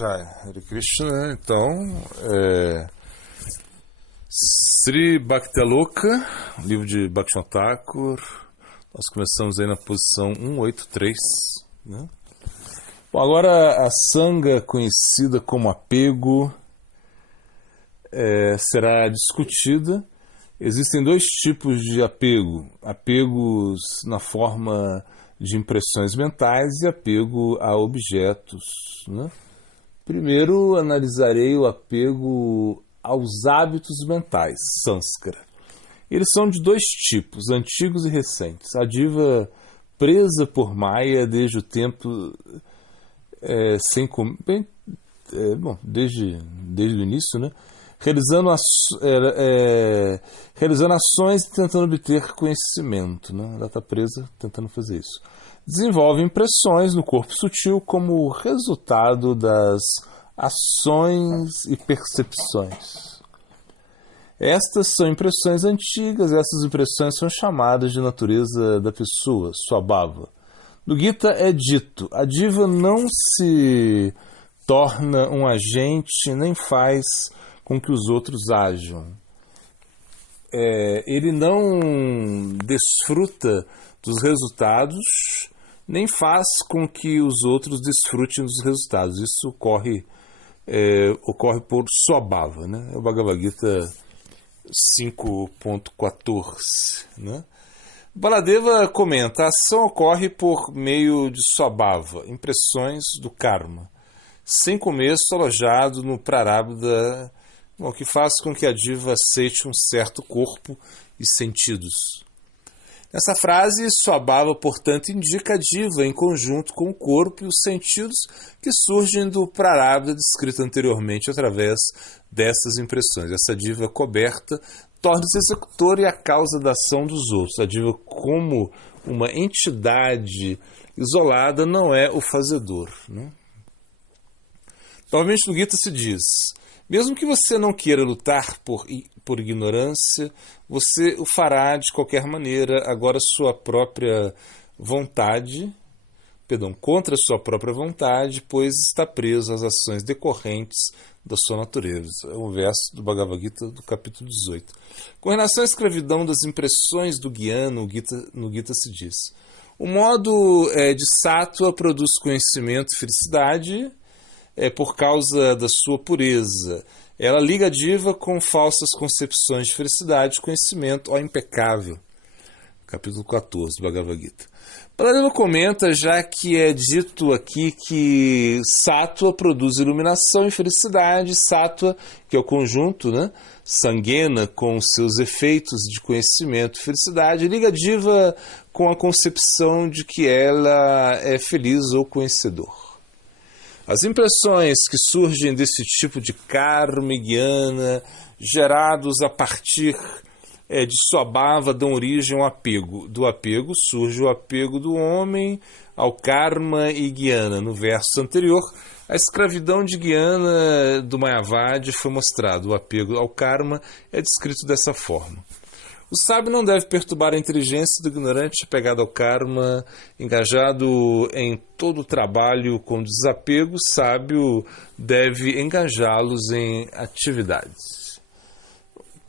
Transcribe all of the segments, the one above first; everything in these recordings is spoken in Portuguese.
Jai, Hare Krishna. Então, Sri Bhaktiyaloka, livro de Bhaktivinoda Thakur. Nós começamos aí na posição 183, né? Bom, agora a Sangha, conhecida como apego, será discutida. Existem dois tipos de apego: apegos na forma de impressões mentais e apego a objetos, né? Primeiro analisarei o apego aos hábitos mentais, samskara. Eles são de dois tipos, antigos e recentes. A diva presa por Maya desde o tempo desde o início, né? Realizando ações e tentando obter conhecimento, né? Ela está presa tentando fazer isso. Desenvolve impressões no corpo sutil como resultado das ações e percepções. Estas são impressões antigas, essas impressões são chamadas de natureza da pessoa, Swabhava. No Gita é dito: a diva não se torna um agente nem faz com que os outros ajam. Ele não desfruta dos resultados, nem faz com que os outros desfrutem dos resultados. Isso ocorre por Swabhava, né? É o Bhagavad Gita 5.14, né? Baladeva comenta: a ação ocorre por meio de Swabhava, impressões do karma, sem começo, alojado no prarabdha, o que faz com que a diva aceite um certo corpo e sentidos. Nessa frase, Swabhava, portanto, indica a diva em conjunto com o corpo e os sentidos que surgem do prarabdha descrito anteriormente através dessas impressões. Essa diva coberta torna-se executora e a causa da ação dos outros. A diva, como uma entidade isolada, não é o fazedor, né? Novamente no Gita se diz: mesmo que você não queira lutar por ignorância, você o fará de qualquer maneira, contra a sua própria vontade, pois está preso às ações decorrentes da sua natureza. É um verso do Bhagavad Gita do capítulo 18. Com relação à escravidão das impressões do Jnana, no Gita se diz: o modo de Sattva produz conhecimento e felicidade por causa da sua pureza. Ela liga a diva com falsas concepções de felicidade e conhecimento ao impecável. Capítulo 14 do Bhagavad Gita. Baladeva comenta, já que é dito aqui que Sattva produz iluminação e felicidade, Sattva, que é o conjunto, né, Sanguena, com seus efeitos de conhecimento e felicidade, liga a diva com a concepção de que ela é feliz ou conhecedor. As impressões que surgem desse tipo de karma e jnana, gerados a partir de Swabhava, dão origem ao apego. Do apego surge o apego do homem ao karma e jnana. No verso anterior, a escravidão de jnana do Mayavadi foi mostrada. O apego ao karma é descrito dessa forma. O sábio não deve perturbar a inteligência do ignorante apegado ao karma, engajado em todo o trabalho com desapego. O sábio deve engajá-los em atividades.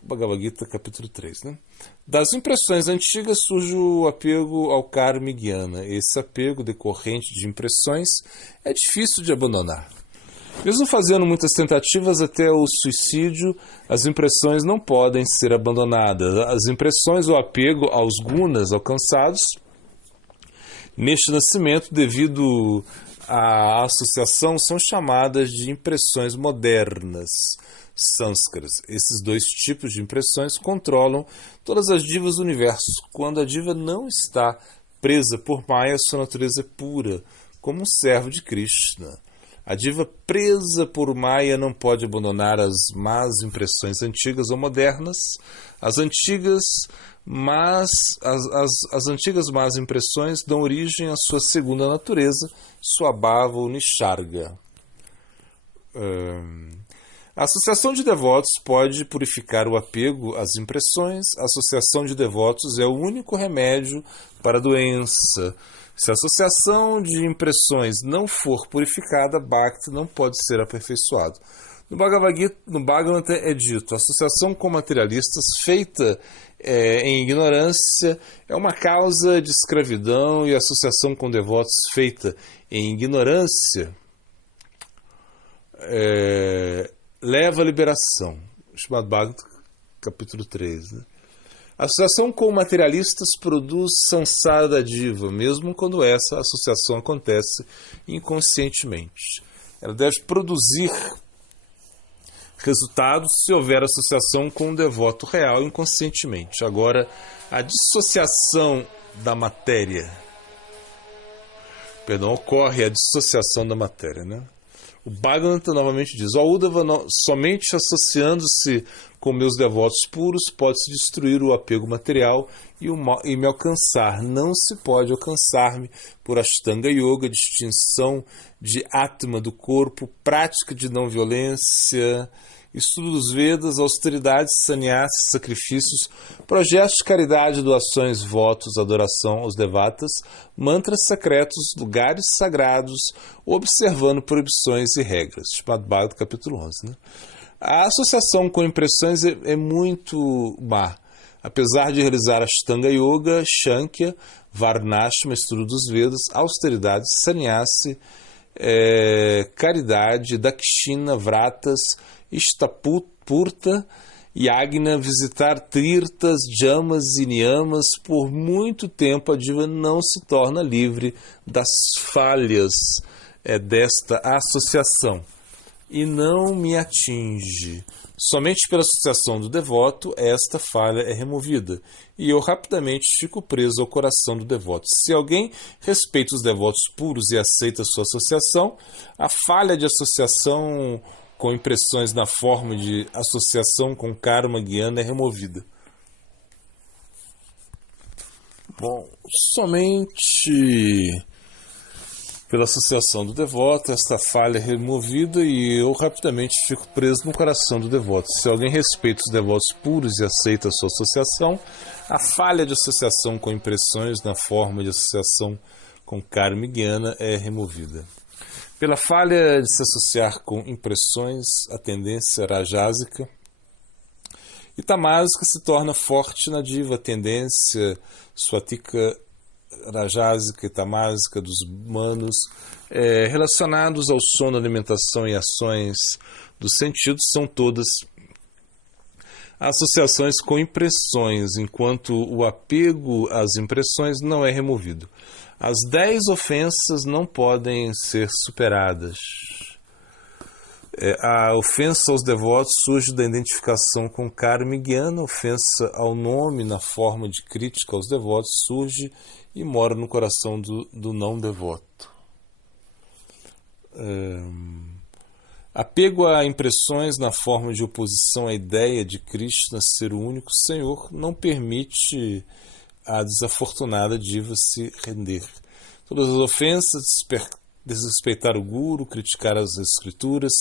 Bhagavad Gita, capítulo 3, né? Das impressões antigas surge o apego ao karma e jnana. Esse apego decorrente de impressões é difícil de abandonar. Mesmo fazendo muitas tentativas até o suicídio, as impressões não podem ser abandonadas. As impressões ou apego aos gunas alcançados neste nascimento, devido à associação, são chamadas de impressões modernas, samskaras. Esses dois tipos de impressões controlam todas as divas do universo. Quando a diva não está presa por Maya, sua natureza é pura, como um servo de Krishna. A diva presa por Maya não pode abandonar as más impressões antigas ou modernas. As antigas más impressões dão origem à sua segunda natureza, Swabhava ou Nisarga. A associação de devotos pode purificar o apego às impressões. A associação de devotos é o único remédio para a doença. Se a associação de impressões não for purificada, Bhakti não pode ser aperfeiçoado. No Bhagavata é dito: a associação com materialistas feita em ignorância é uma causa de escravidão, e a associação com devotos feita em ignorância leva à liberação. Srimad Bhagavatam, capítulo 3. Né? A associação com materialistas produz samsara diva, mesmo quando essa associação acontece inconscientemente. Ela deve produzir resultados se houver associação com um devoto real inconscientemente. Agora, a dissociação da matéria. Ocorre a dissociação da matéria, né? O Bhagavatam novamente diz: ó Uddhava, somente associando-se com meus devotos puros pode-se destruir o apego material e me alcançar. Não se pode alcançar-me por Ashtanga Yoga, distinção de Atma do corpo, prática de não violência, estudo dos Vedas, austeridade, sannyasa, sacrifícios, projetos de caridade, doações, votos, adoração aos devatas, mantras secretos, lugares sagrados, observando proibições e regras. Srimad Bhagavatam, capítulo 11. Né? A associação com impressões é muito má. Apesar de realizar Ashtanga Yoga, Shankya, Varnashama, estudo dos Vedas, austeridade, sannyasi, caridade, dakshina, vratas, Ishtapurta, Yagna, visitar tirtas, jamas e niyamas, por muito tempo a diva não se torna livre das falhas desta associação e não me atinge. Somente pela associação do devoto esta falha é removida e eu rapidamente fico preso ao coração do devoto. Se alguém respeita os devotos puros e aceita sua associação, a falha de associação com impressões na forma de associação com karma guiana é removida. Bom, somente pela associação do devoto esta falha é removida e eu rapidamente fico preso no coração do devoto. Se alguém respeita os devotos puros e aceita a sua associação, a falha de associação com impressões na forma de associação com karma guiana é removida. Pela falha de se associar com impressões, a tendência rajásica e tamásica se torna forte na diva. A tendência swatika, rajásica e tamásica dos humanos relacionados ao sono, alimentação e ações dos sentidos são todas associações com impressões, enquanto o apego às impressões não é removido. As 10 ofensas não podem ser superadas. A ofensa aos devotos surge da identificação com karma e guiana. A ofensa ao nome na forma de crítica aos devotos surge e mora no coração do não devoto. Apego a impressões na forma de oposição à ideia de Krishna ser o único Senhor não permite a desafortunada diva se render. Todas as ofensas, desrespeitar o guru, criticar as escrituras,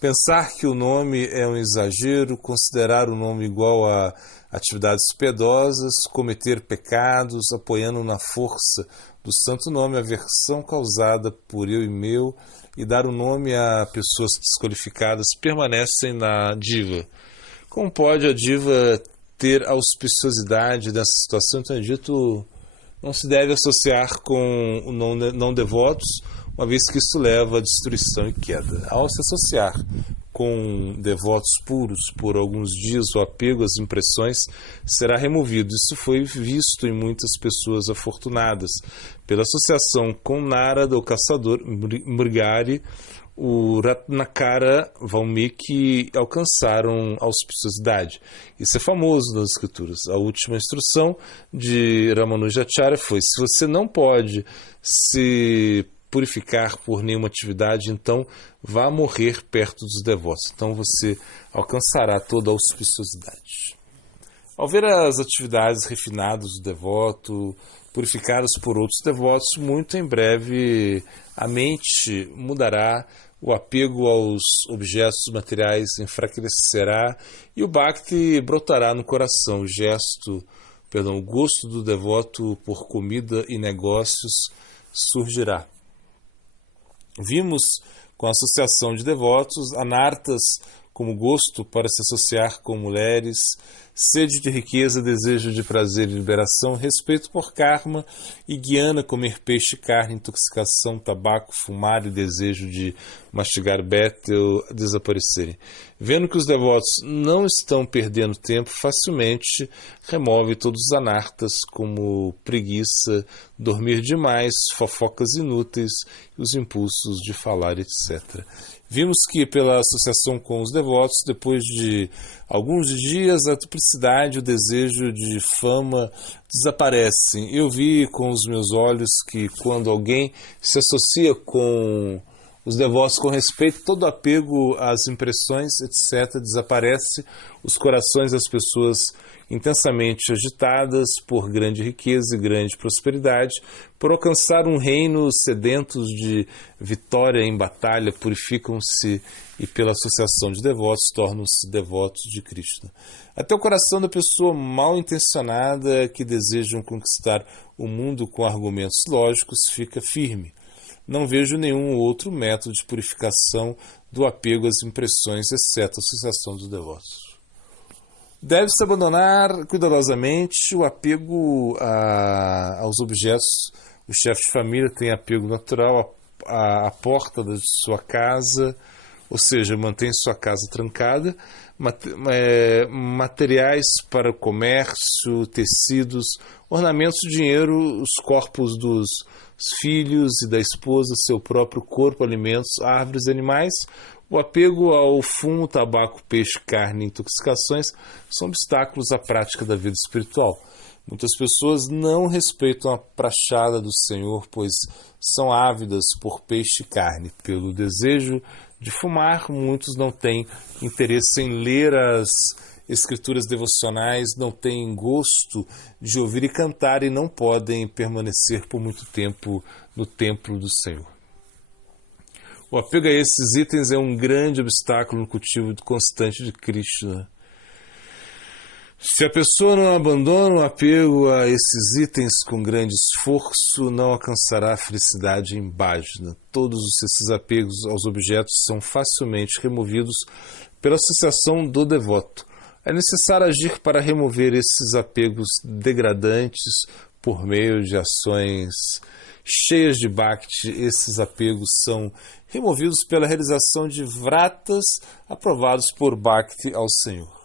pensar que o nome é um exagero, considerar o nome igual a atividades piedosas, cometer pecados, apoiando na força do santo nome a aversão causada por eu e meu, e dar o nome a pessoas desqualificadas, permanecem na diva. Como pode a diva ter auspiciosidade nessa situação? Então é dito, não se deve associar com o não devotos, uma vez que isso leva à destruição e queda. Ao se associar com devotos puros por alguns dias, o apego às impressões será removido. Isso foi visto em muitas pessoas afortunadas. Pela associação com Narada, o caçador, Mrigari, o Ratnakara, Valmiki alcançaram auspiciosidade. Isso é famoso nas escrituras. A última instrução de Ramanujacharya foi: se você não pode se purificar por nenhuma atividade, então vá morrer perto dos devotos. Então você alcançará toda a auspiciosidade. Ao ver as atividades refinadas do devoto, purificadas por outros devotos, muito em breve a mente mudará, o apego aos objetos materiais enfraquecerá e o Bhakti brotará no coração. O gosto do devoto por comida e negócios surgirá. Vimos, com a associação de devotos, anartas como gosto para se associar com mulheres, sede de riqueza, desejo de prazer e liberação, respeito por karma, e guiana, comer peixe, carne, intoxicação, tabaco, fumar e desejo de mastigar bétel desaparecerem. Vendo que os devotos não estão perdendo tempo, facilmente remove todos os anartas, como preguiça, dormir demais, fofocas inúteis e os impulsos de falar, etc. Vimos que, pela associação com os devotos, depois de alguns dias, a duplicidade e o desejo de fama desaparecem. Eu vi com os meus olhos que, quando alguém se associa com os devotos com respeito, todo apego às impressões, etc., desaparece. Os corações das pessoas intensamente agitadas por grande riqueza e grande prosperidade, por alcançar um reino, sedentos de vitória em batalha, purificam-se e pela associação de devotos tornam-se devotos de Krishna. Até o coração da pessoa mal intencionada que desejam conquistar o mundo com argumentos lógicos fica firme. Não vejo nenhum outro método de purificação do apego às impressões, exceto a associação dos devotos. Deve-se abandonar cuidadosamente o apego aos objetos. O chefe de família tem apego natural à porta da sua casa, ou seja, mantém sua casa trancada. Materiais para o comércio, tecidos, ornamentos, dinheiro, os corpos dos filhos e da esposa, seu próprio corpo, alimentos, árvores e animais. O apego ao fumo, tabaco, peixe, carne e intoxicações são obstáculos à prática da vida espiritual. Muitas pessoas não respeitam a prachada do Senhor, pois são ávidas por peixe e carne. Pelo desejo de fumar, muitos não têm interesse em ler as escrituras devocionais, não têm gosto de ouvir e cantar e não podem permanecer por muito tempo no templo do Senhor. O apego a esses itens é um grande obstáculo no cultivo constante de Krishna. Se a pessoa não abandona o apego a esses itens com grande esforço, não alcançará a felicidade em bhajana. Todos esses apegos aos objetos são facilmente removidos pela associação do devoto. É necessário agir para remover esses apegos degradantes por meio de ações cheias de bhakti. Esses apegos são removidos pela realização de vratas aprovados por bhakti ao Senhor.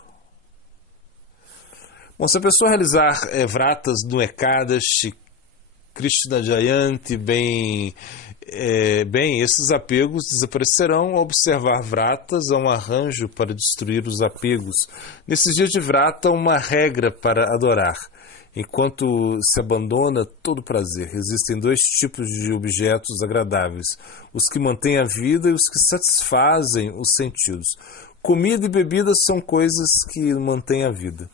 Bom, se a pessoa realizar vratas no Ekadashi, Krishna Jayanti, bem, esses apegos desaparecerão. Ao observar vratas, há um arranjo para destruir os apegos. Nesses dias de vrata, uma regra para adorar. Enquanto se abandona todo prazer, existem dois tipos de objetos agradáveis: os que mantêm a vida e os que satisfazem os sentidos. Comida e bebida são coisas que mantêm a vida.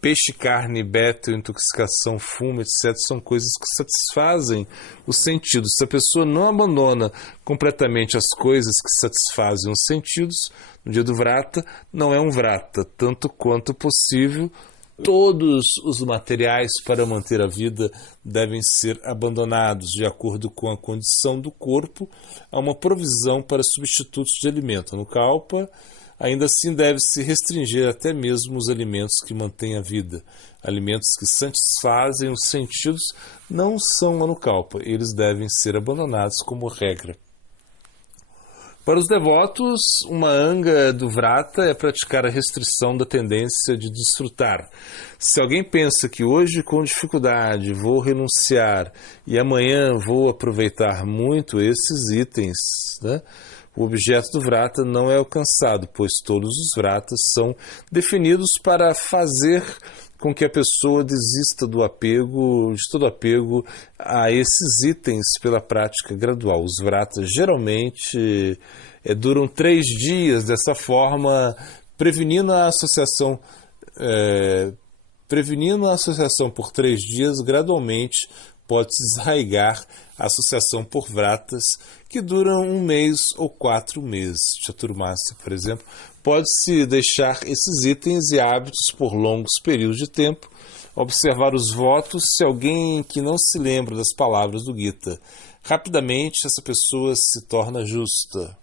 Peixe, carne, bétel, intoxicação, fumo, etc. são coisas que satisfazem os sentidos. Se a pessoa não abandona completamente as coisas que satisfazem os sentidos, no dia do vrata, não é um vrata. Tanto quanto possível, todos os materiais para manter a vida devem ser abandonados. De acordo com a condição do corpo, há uma provisão para substitutos de alimento. No Kalpa, ainda assim, deve-se restringir até mesmo os alimentos que mantêm a vida. Alimentos que satisfazem os sentidos não são anukalpa. Eles devem ser abandonados como regra. Para os devotos, uma anga do vrata é praticar a restrição da tendência de desfrutar. Se alguém pensa que hoje, com dificuldade, vou renunciar e amanhã vou aproveitar muito esses itens, né? O objeto do vrata não é alcançado, pois todos os vratas são definidos para fazer com que a pessoa desista do apego, de todo apego a esses itens pela prática gradual. Os vratas geralmente duram 3 dias, dessa forma, prevenindo a associação por 3 dias, gradualmente pode-se desarraigar a associação por vratas que duram 1 mês ou 4 meses. Chaturmasya, por exemplo, pode-se deixar esses itens e hábitos por longos períodos de tempo, observar os votos. Se alguém que não se lembra das palavras do Gita rapidamente essa pessoa se torna justa.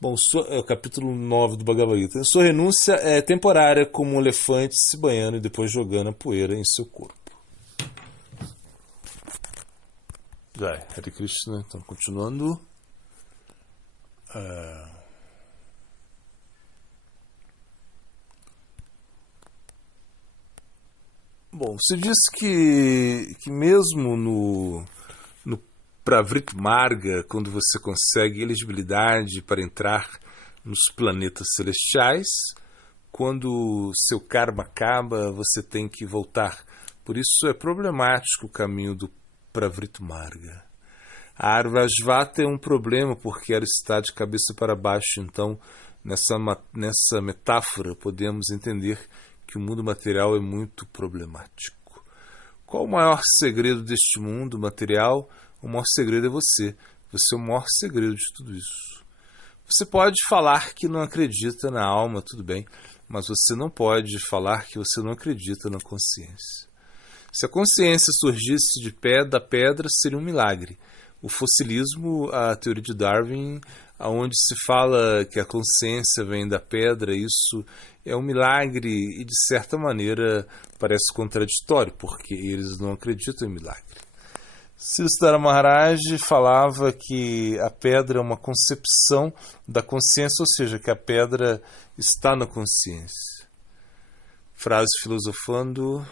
Bom, é o capítulo 9 do Bhagavad Gita. Sua renúncia é temporária, como um elefante se banhando e depois jogando a poeira em seu corpo. Jai, Hare Krishna. Então, continuando. Bom, você disse que mesmo no Pravrit Marga, quando você consegue elegibilidade para entrar nos planetas celestiais, quando seu karma acaba, você tem que voltar. Por isso é problemático o caminho do Pravrit Marga. A Arvasvata é um problema porque ela está de cabeça para baixo. Então, nessa metáfora, podemos entender que o mundo material é muito problemático. Qual o maior segredo deste mundo material? O maior segredo é você. Você é o maior segredo de tudo isso. Você pode falar que não acredita na alma, tudo bem, mas você não pode falar que você não acredita na consciência. Se a consciência surgisse da pedra, seria um milagre. O fossilismo, a teoria de Darwin, onde se fala que a consciência vem da pedra, isso é um milagre e, de certa maneira, parece contraditório, porque eles não acreditam em milagre. Siddhartha Maharaj falava que a pedra é uma concepção da consciência, ou seja, que a pedra está na consciência. Frase filosofando.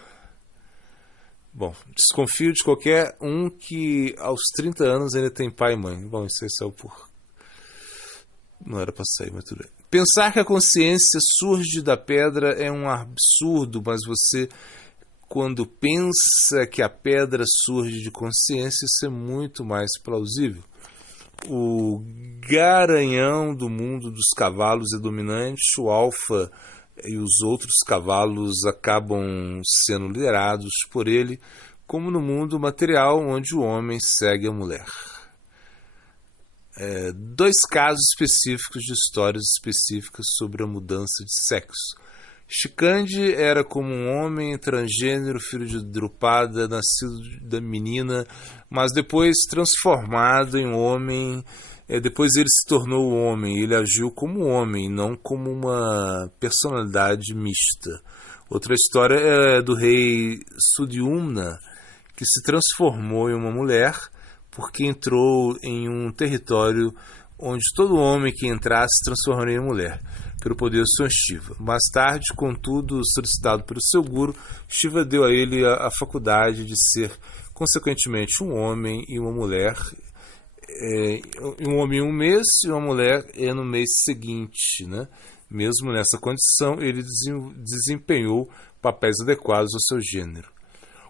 Bom, desconfio de qualquer um que aos 30 anos ainda tem pai e mãe. Bom, isso aí saiu por... Não era para sair, mas tudo bem. Pensar que a consciência surge da pedra é um absurdo, mas você... Quando pensa que a pedra surge de consciência, isso é muito mais plausível. O garanhão do mundo dos cavalos é dominante, o alfa e os outros cavalos acabam sendo liderados por ele, como no mundo material, onde o homem segue a mulher. Dois casos específicos de histórias específicas sobre a mudança de sexo. Shikandi era como um homem transgênero, filho de Drupada, nascido da menina, mas depois transformado em homem. Depois ele se tornou homem, ele agiu como homem, não como uma personalidade mista. Outra história é do rei Sudyumna, que se transformou em uma mulher porque entrou em um território onde todo homem que entrasse se transformaria em mulher, pelo poder do Sr. Shiva. Mais tarde, contudo, solicitado pelo seu guru, Shiva deu a ele a faculdade de ser, consequentemente, um homem e uma mulher, um homem em um mês e uma mulher no mês seguinte. Né? Mesmo nessa condição, ele desempenhou papéis adequados ao seu gênero.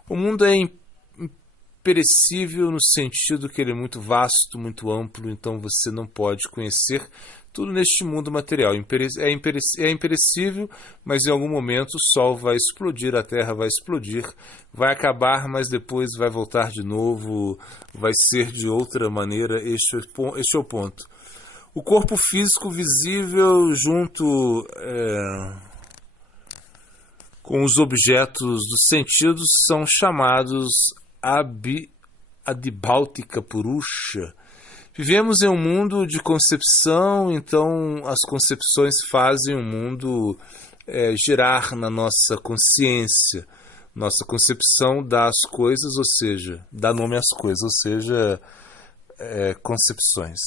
O mundo é imperecível no sentido que ele é muito vasto, muito amplo, então você não pode conhecer tudo neste mundo material. É imperecível, mas em algum momento o Sol vai explodir, a Terra vai explodir, vai acabar, mas depois vai voltar de novo, vai ser de outra maneira. Este é o ponto. O corpo físico visível junto com os objetos dos sentidos são chamados Adibhautika Purusha. Vivemos em um mundo de concepção, então as concepções fazem o mundo girar na nossa consciência. Nossa concepção dá as coisas, ou seja, dá nome às coisas, ou seja, concepções.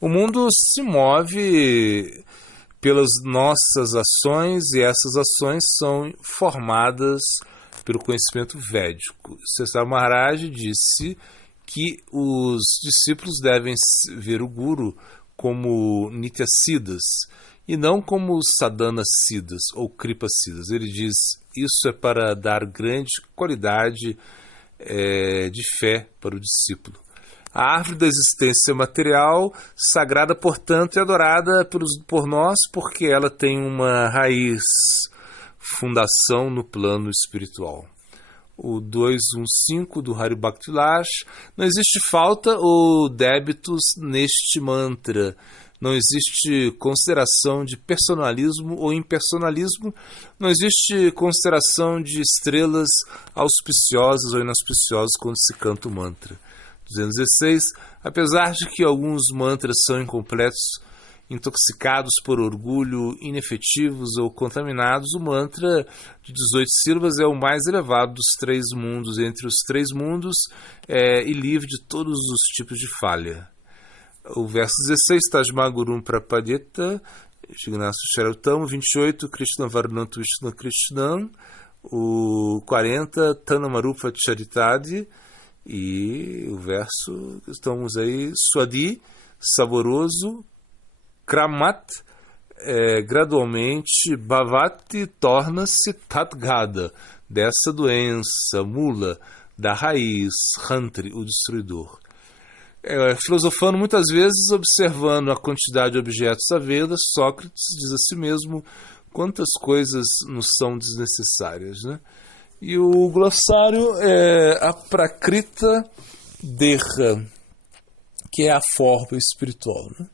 O mundo se move pelas nossas ações e essas ações são formadas pelo conhecimento védico. Siddhartha Maharaj disse que os discípulos devem ver o Guru como Nityasiddhas e não como Sadhanasiddhas ou Kripasiddhas. Ele diz isso é para dar grande qualidade de fé para o discípulo. A árvore da existência material, sagrada, portanto, é adorada por nós porque ela tem uma raiz, fundação no plano espiritual. O 215 do Hari Bhakti Vilas, não existe falta ou débitos neste mantra. não existe consideração de personalismo ou impersonalismo, não existe consideração de estrelas auspiciosas ou inauspiciosas quando se canta o mantra. 216. Apesar de que alguns mantras são incompletos, intoxicados por orgulho, inefetivos ou contaminados, o mantra de 18 sílabas é o mais elevado dos três mundos, entre os três mundos, e livre de todos os tipos de falha. O verso 16, Tajma Gurum Prapadeta, Ignacio Sharautam. 28, Krishna Varnantu Vishnu Krishnam. O 40, Tanamarupa Charitadi. E o verso, estamos aí, Swadi, saboroso, Kramat, gradualmente, Bhavati torna-se Tatgada, dessa doença, mula, da raiz, Hantri, o destruidor. Filosofando muitas vezes, observando a quantidade de objetos à venda, Sócrates diz a si mesmo quantas coisas nos são desnecessárias, né? E o glossário é a Prakrita Deha, que é a forma espiritual, né?